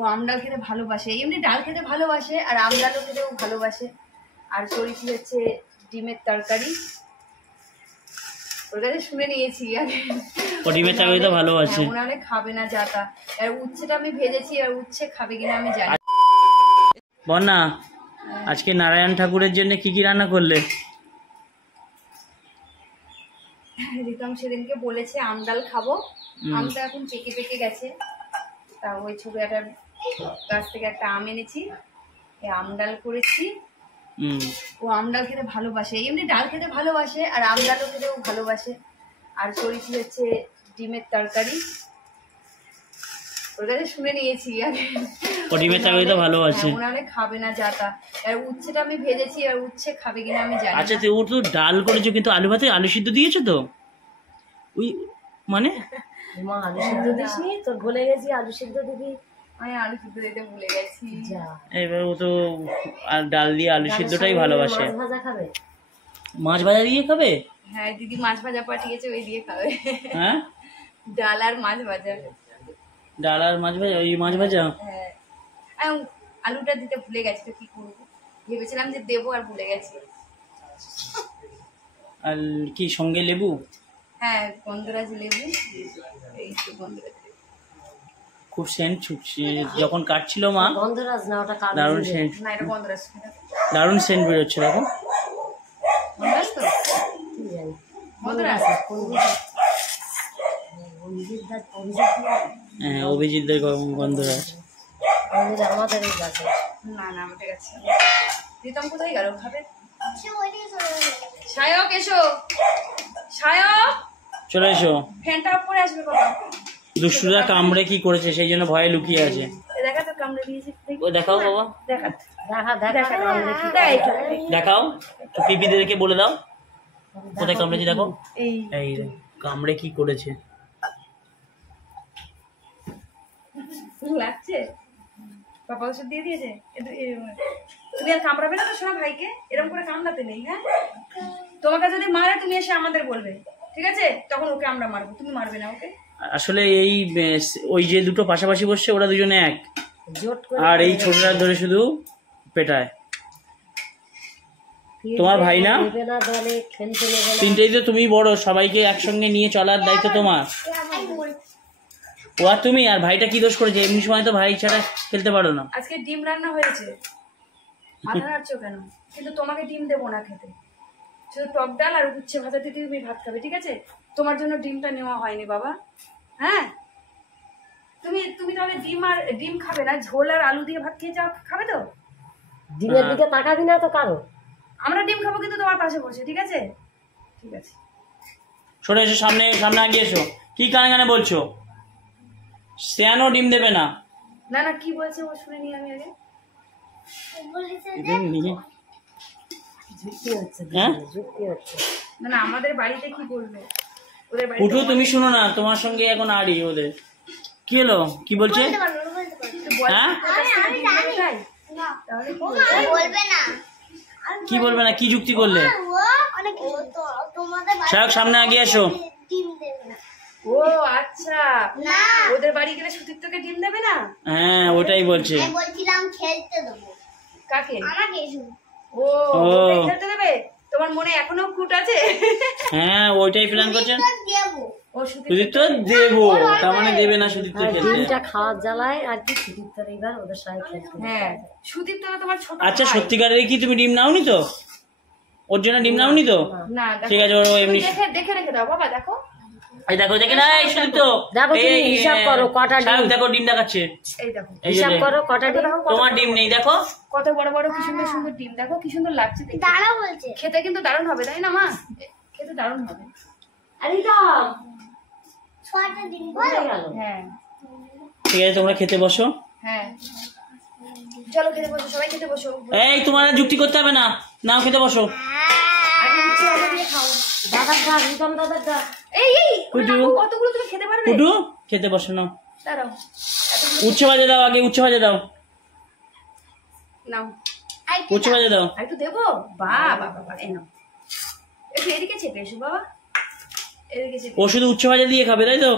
ও আমডাল খেতে ভালোবাসে, এমনি ডাল খেতে ভালোবাসে আর আমডালও খেতেও ভালোবাসে। আর করেছি হচ্ছে ডিমের তরকারি, ওর কাছে শুনে নিয়েছি আগে ও ডিমের তরকারি তো ভালোবাসে। মনে অনেক খাবে না যাতা। আর উচ্ছেটা আমি ভেজেছি, আর উচ্ছে খাবে কিনা আমি জানি। বন্যা, আজকে নারায়ণ ঠাকুরের জন্য কি কি রান্না করলে? রিতম সেদিনকে বলেছে আমডাল খাবো, আমটা এখন পেকে পেকে গেছে, তা ওই ছোট একটা গাছ থেকে একটা আম এনেছি, আমডাল করেছি। ও আমডাল খেতে ভালোবাসে, এমনি ডাল খেতে ভালোবাসে আর আমডালও খেতেও ভালোবাসে। আর করেছি হচ্ছে ডিমের তরকারি, ওর কাছে শুনে নিয়েছি আগে। ও ডিমের তরকারি তো ভালোবাসে, মনে অনেক খাবে না যাতা। আর উচ্ছেটা আমি ভেজেছি, আর উচ্ছে খাবে কিনা আমি জানি। আচ্ছা ও তো ডাল করেছো, কিন্তু আলু ভাতে আলু সিদ্ধ দিয়েছো তো? ওই মানে মা আলু সিদ্ধ দিসনি? তোর ভুলে গেছি আলু সিদ্ধ দিবি। আমি আলু সিদ্ধ দিতে ভুলে গেছি। এবার ও তো ডাল দিয়ে আলু সিদ্ধটাই ভালোবাসে। মাছ ভাজা খাবে? মাছ ভাজা দিয়ে খাবে? হ্যাঁ, দিদি মাছ ভাজা পাঠিয়েছে, ওই দিয়ে খাবে। হ্যাঁ, ডাল আর মাছ ভাজা। ডাল আর মাছ ভাজা, ওই মাছ ভাজা। হ্যাঁ, আলুটা দিতে ভুলে গেছি, তো কি করবো, ভেবেছিলাম যে দেবো আর ভুলে গেছি। আর কি সঙ্গে লেবু? হ্যাঁ, গন্ধরাজ লেবু, এই তো গন্ধরাজ লেবু। খুব সেন্ট ছুটছে যখন কাটছিল মা। গন্ধরাজ না, ওটা কালো। দারুণ সেন্ট, না এটা গন্ধরাজ, দারুণ সেন্ট বেরোচ্ছে দেখো। গন্ধরাজ তো কি জানি গন্ধরাজ। হ্যাঁ, অভিজিৎদের গন্ধরাজ। আমাদের এই গাছে না না, আমাদের কাছে। রিতম কোথায় গেল? খাবে? সায়ক এসো, সায়ক চলে এসো। ফ্যানটা অফ করে আসবে বাবা। দুষ্টুরা কামড়ে কি করেছে সেই জন্য ভয়ে লুকিয়ে আছে। দেখা তো কামড়ে দিয়েছে, ও দেখাও বাবা, দেখা দেখাও তো, পিপিদেরকে বলে দাও কোথায় কামড়েছে। দেখো এই কামড়ে কি করেছে। লাগছে, পাপা ওষুধ দিয়ে দিয়েছে। তুমি আর কামড়াবে না তো সোনা ভাইকে, এরকম করে কামড়াতে নেই। হ্যাঁ, তোমাকে যদি মারে তুমি এসে আমাদের বলবে, ঠিক আছে? তখন ওকে আমরা মারবো, তুমি মারবে না ওকে। আসলে এই ওই যে দুটো পাশাপাশি বসছে ওরা দুজনে এক, আর এই ছোটরা ধরে শুধু পেটায়। তোমার ভাই না? তিনটেই তো তুমি বড়, সবাইকে একসঙ্গে নিয়ে চলার দায়িত্ব তোমার। ও আর তুমি, আর ভাইটা কি দোষ করেছে? এমনি সময় তো ভাই ছাড়া খেলতে পারো না। আজকে ডিম রান্না হয়েছে, মাথা নাড়ছো কেন? কিন্তু তোমাকে ডিম দেবো না খেতে, শুধু টক ডাল আর উচ্ছে ভাজা দিয়ে তুমি ভাত খাবে, ঠিক আছে? তোমার জন্য ডিমটা নেওয়া হয়নি বাবা। হ্যাঁ, তুমি তাহলে ডিম খাবে না, ঝোল আর আলু দিয়ে ভাত খেয়ে যাও, খাবে তো? ডিমের দিকে তাকাবি না তো কারো। আমরা ডিম খাবো, কিন্তু তোমার পাশে বসে, ঠিক আছে? ঠিক আছে, সরে এসো, সামনে সামনে আগিয়ে এসো। কি কানে কানে বলছো? শ্যানো ডিম দেবে না। না না, কি বলছে ও শুনে নি আমি আগে। না না, আমাদের বাড়িতে কি বলবে, ওদের বাড়িতে। পুটু তুমি শুনো না, তোমার সঙ্গে এখন আড়ি ওদের। কি হলো, কি বলছে? হ্যাঁ, কি বলবে না? কি যুক্তি করলে? সায়ক সামনে আগিয়ে এসো। ও আচ্ছা, ওদের বাড়ি গেলে সুতীর্থকে ডিম দেবে না? হ্যাঁ, ওটাই বলছে। বলছিলাম খেলতে দেবো। কাকে? আমাকে। ও খেলতে দেবে? তোমার মনে এখনো খুঁট আছে? হ্যাঁ, ওইটাই প্ল্যান করছেন। ও সুদীপ্ত দেবো, তার মানে দেবে না সুদীপ্ত খেলতে। ডিমটা খাওয়ার জ্বালায় আর কি সুদীপ্তর এবার ওদের সঙ্গে খেলতে। হ্যাঁ, সুদীপ্ত তোমার ছোট। আচ্ছা, সত্যিকারের কি তুমি ডিম নাওনি তো? ওর জন্য ডিম নাওনি তো? না, ঠিক আছে, ও এমনি দেখে রেখে দাও বাবা। দেখো এই দেখো, দেখে না এই সুদীপ্ত, দেখো তুমি হিসাব করো কটা ডিম। দেখো ডিম দেখাচ্ছে, এই দেখো হিসাব করো কটা ডিম। তোমার ডিম নেই, দেখো কত বড় বড় কি সুন্দর সুন্দর ডিম, দেখো কি সুন্দর লাগছে দেখতে। দাঁড়া বলছে খেতে কিন্তু দারুণ হবে, তাই না মা? খেতে দারুণ হবে। আরে তো 6টা দিন হয়ে গেল। হ্যাঁ ঠিক আছে, তোমরা খেতে বসো। হ্যাঁ, চলো খেতে বসো, সবাই খেতে বসো। এই তোমার যুক্তি করতে হবে না, নাও খেতে বসো। আগে উচ্ছে ভাজা দিয়ে খাও। দাদার দা, রিতম দাদার দা। এই কুটু, কতগুলো তুমি খেতে পারবে? কুটু খেতে বসো না, দাঁড়াও, উচ্ছে ভাজা দাও, আগে উচ্ছে ভাজা দাও, নাও উচ্ছে ভাজা দাও। আর একটু দেবো? বাবা বাবা, এই নাও, একটু এদিকে চেপে এসো বাবা, এদিকে চেপে। ও শুধু উচ্ছে ভাজা দিয়ে খাবে, তাই তো?